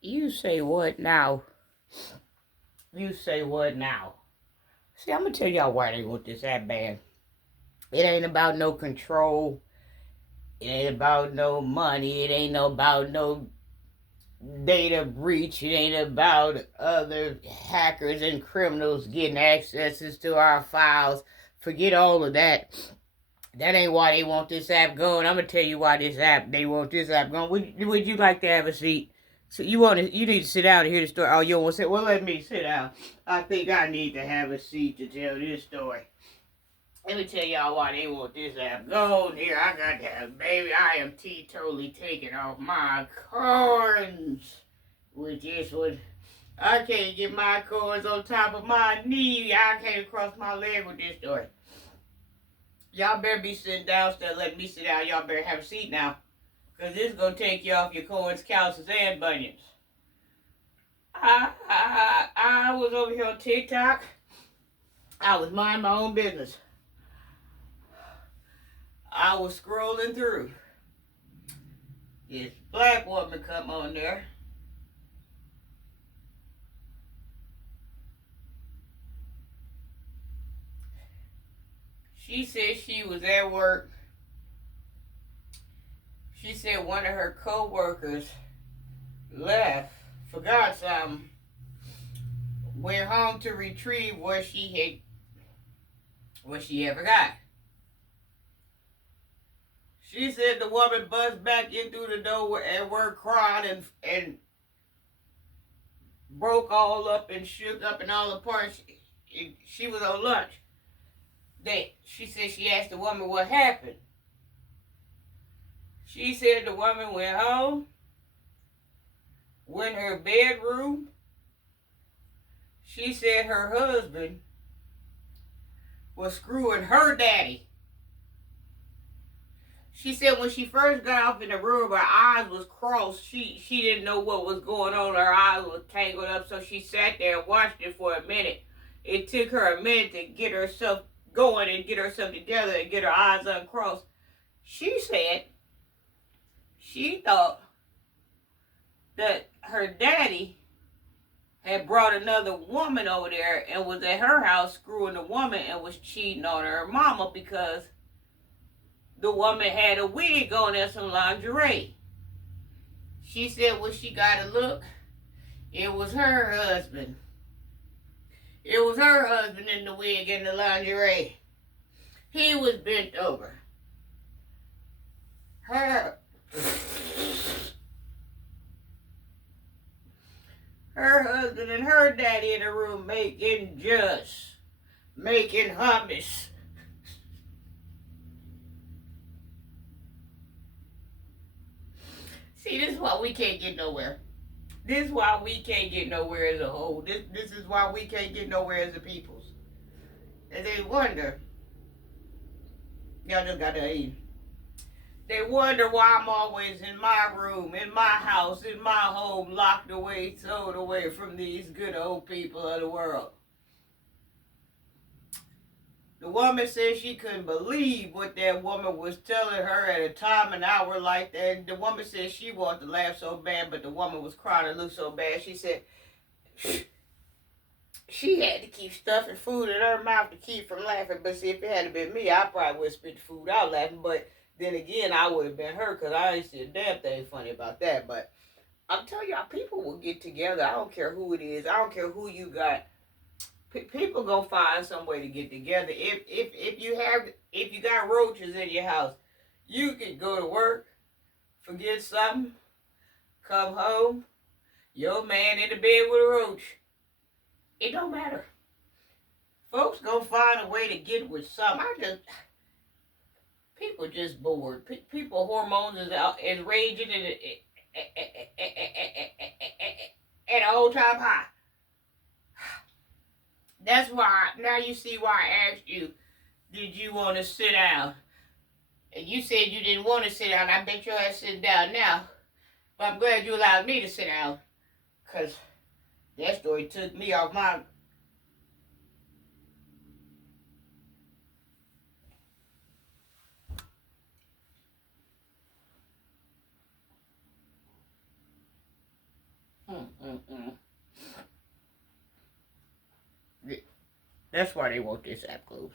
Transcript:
You say what now? You say what now? See, I'm gonna tell y'all why they want this app banned. It ain't about no control. It ain't about no money. It ain't about no data breach. It ain't about other hackers and criminals getting accesses to our files. Forget all of that. That ain't why they want this app going. I'm gonna tell you why they want this app going. Would you like to have a seat? So you need to sit down and hear the story. Oh, you don't want to sit? Well, let me sit down. I think I need to have a seat to tell this story. Let me tell y'all why they want this app going. Here, I got to have, baby. I am teetotally taking off my corns with this one. I can't get my corns on top of my knee. I can't cross my leg with this story. Y'all better be sitting down instead of letting me sit down. Y'all better have a seat now. Because this is going to take you off your corns, calluses, and bunions. I was over here on TikTok. I was minding my own business. I was scrolling through. This black woman come on there. She said she was at work. She said one of her co-workers left, forgot something, went home to retrieve what she ever got. She said the woman buzzed back in through the door at work crying and broke all up and shook up and all apart. She was on lunch. She said she asked the woman what happened. She said the woman went home, went in her bedroom. She said her husband was screwing her daddy. She said when she first got off in the room, her eyes was crossed. She didn't know what was going on. Her eyes were tangled up, so she sat there and watched it for a minute. It took her a minute to get herself going and get herself together and get her eyes uncrossed. She said she thought that her daddy had brought another woman over there and was at her house screwing the woman and was cheating on her mama because the woman had a wig on and some lingerie. She said when she got a look, it was her husband. It was her husband in the wig and the lingerie. He was bent over. Her husband and her daddy in the room making hummus. See, this is why we can't get nowhere. This is why we can't get nowhere as a whole. This is why we can't get nowhere as a peoples. And they wonder. Y'all just got to eat. They wonder why I'm always in my room, in my house, in my home, locked away, sold away from these good old people of the world. The woman said she couldn't believe what that woman was telling her at a time and hour like that. The woman said she wanted to laugh so bad, but the woman was crying and looked so bad. She said she had to keep stuffing food in her mouth to keep from laughing. But see, if it had been me, I probably would have spit the food out laughing. But then again, I would have been her because I ain't see a damn thing funny about that. But I'm telling y'all, people will get together. I don't care who it is. I don't care who you got. People gonna find some way to get together. If you got roaches in your house, you can go to work, forget something, come home, your man in the bed with a roach. It don't matter. Folks gonna find a way to get with something. People just bored. People hormones is raging at an all time high. That's why, now you see why I asked you, did you want to sit down? And you said you didn't want to sit down. I bet your ass sitting down now. But I'm glad you allowed me to sit down. Because that story took me off my... That's why they want this app closed.